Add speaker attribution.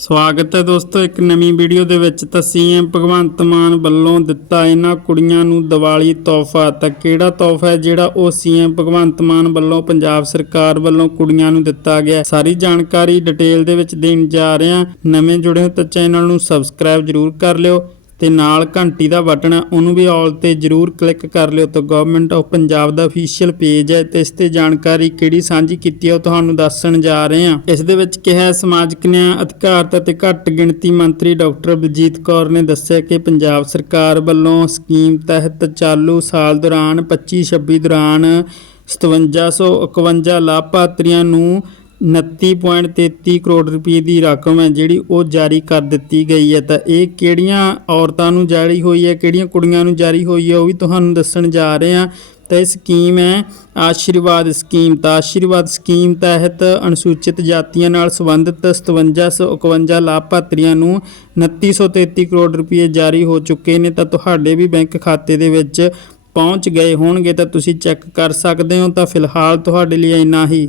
Speaker 1: ਸਵਾਗਤ ਹੈ ਦੋਸਤੋ, ਇੱਕ ਨਵੀਂ ਵੀਡੀਓ ਦੇ ਵਿੱਚ। ਤਾਂ ਸੀਐਮ ਭਗਵੰਤ ਮਾਨ ਵੱਲੋਂ ਦਿੱਤਾ ਇਹਨਾਂ ਕੁੜੀਆਂ ਨੂੰ ਦੀਵਾਲੀ ਤੋਹਫਾ। ਤਾਂ ਕਿਹੜਾ ਤੋਹਫਾ ਹੈ ਜਿਹੜਾ ਉਹ ਸੀਐਮ ਭਗਵੰਤ ਮਾਨ ਵੱਲੋਂ ਪੰਜਾਬ ਸਰਕਾਰ ਵੱਲੋਂ ਕੁੜੀਆਂ ਨੂੰ ਦਿੱਤਾ ਗਿਆ ਸਾਰੀ ਜਾਣਕਾਰੀ ਡਿਟੇਲ ਦੇ ਵਿੱਚ ਦੇਣ ਜਾ ਰਹੇ ਹਾਂ। ਨਵੇਂ ਜੁੜੇ ਹੋ ਤਾਂ ਚੈਨਲ ਨੂੰ ਸਬਸਕ੍ਰਾਈਬ ਜਰੂਰ ਕਰ ਲਿਓ। ਤੇ ਨਾਲ ਘੰਟੀ ਦਾ ਬਟਨ ਹੈ ਉਹਨੂੰ ਵੀ ਆਲ ਤੇ ਜਰੂਰ ਕਲਿੱਕ ਕਰ ਲਿਓ ਤਾਂ ਗਵਰਨਮੈਂਟ ਆਫ ਪੰਜਾਬ ਦਾ ਅਫੀਸ਼ੀਅਲ ਪੇਜ ਹੈ ਤੇ ਇਸ ਤੇ ਜਾਣਕਾਰੀ ਕਿਹੜੀ ਸਾਂਝੀ ਕੀਤੀ ਹੈ ਉਹ ਤੁਹਾਨੂੰ ਦੱਸਣ ਜਾ ਰਹੇ ਹਾਂ। ਇਸ ਦੇ ਵਿੱਚ ਕਿਹਾ ਸਮਾਜਿਕ ਨਿਆਂ ਅਧਿਕਾਰਤਾ ਅਤੇ ਘੱਟ ਗਿਣਤੀ ਮੰਤਰੀ ਡਾਕਟਰ ਬਲਜੀਤ ਕੌਰ ਨੇ ਦੱਸਿਆ ਕਿ ਪੰਜਾਬ ਸਰਕਾਰ ਵੱਲੋਂ ਸਕੀਮ ਤਹਿਤ ਚਾਲੂ ਸਾਲ ਦੌਰਾਨ 25-26 ਦੌਰਾਨ 5751 ਲਾਭਪਾਤਰੀਆਂ ਨੂੰ 29.33 ਕਰੋੜ ਰੁਪਏ ਦੀ ਰਕਮ ਹੈ, ਜਿਹੜੀ ਉਹ ਜਾਰੀ ਕਰ ਦਿੱਤੀ ਗਈ ਹੈ। ਤਾਂ ਇਹ ਕਿਹੜੀਆਂ ਔਰਤਾਂ ਨੂੰ ਜਾਰੀ ਹੋਈ ਹੈ, ਕਿਹੜੀਆਂ ਕੁੜੀਆਂ ਨੂੰ ਜਾਰੀ ਹੋਈ ਹੈ, ਉਹ ਵੀ ਤੁਹਾਨੂੰ ਦੱਸਣ ਜਾ ਰਹੇ ਹਾਂ। ਤਾਂ ਇਹ ਸਕੀਮ ਹੈ, ਆਸ਼ੀਰਵਾਦ ਸਕੀਮ। ਤਾਂ ਆਸ਼ੀਰਵਾਦ ਸਕੀਮ ਤਹਿਤ ਅਨੁਸੂਚਿਤ ਜਾਤੀਆਂ ਨਾਲ ਸੰਬੰਧਿਤ 5751 ਲਾਭਪਾਤਰੀਆਂ ਨੂੰ 2933 ਕਰੋੜ ਰੁਪਏ ਜਾਰੀ ਹੋ ਚੁੱਕੇ ਨੇ। ਤਾਂ ਤੁਹਾਡੇ ਵੀ ਬੈਂਕ ਖਾਤੇ ਦੇ ਵਿੱਚ ਪਹੁੰਚ ਗਏ ਹੋਣਗੇ, ਤਾਂ ਤੁਸੀਂ ਚੈੱਕ ਕਰ ਸਕਦੇ ਹੋ। ਤਾਂ ਫਿਲਹਾਲ
Speaker 2: ਤੁਹਾਡੇ ਲਈ ਇੰਨਾ ਹੀ।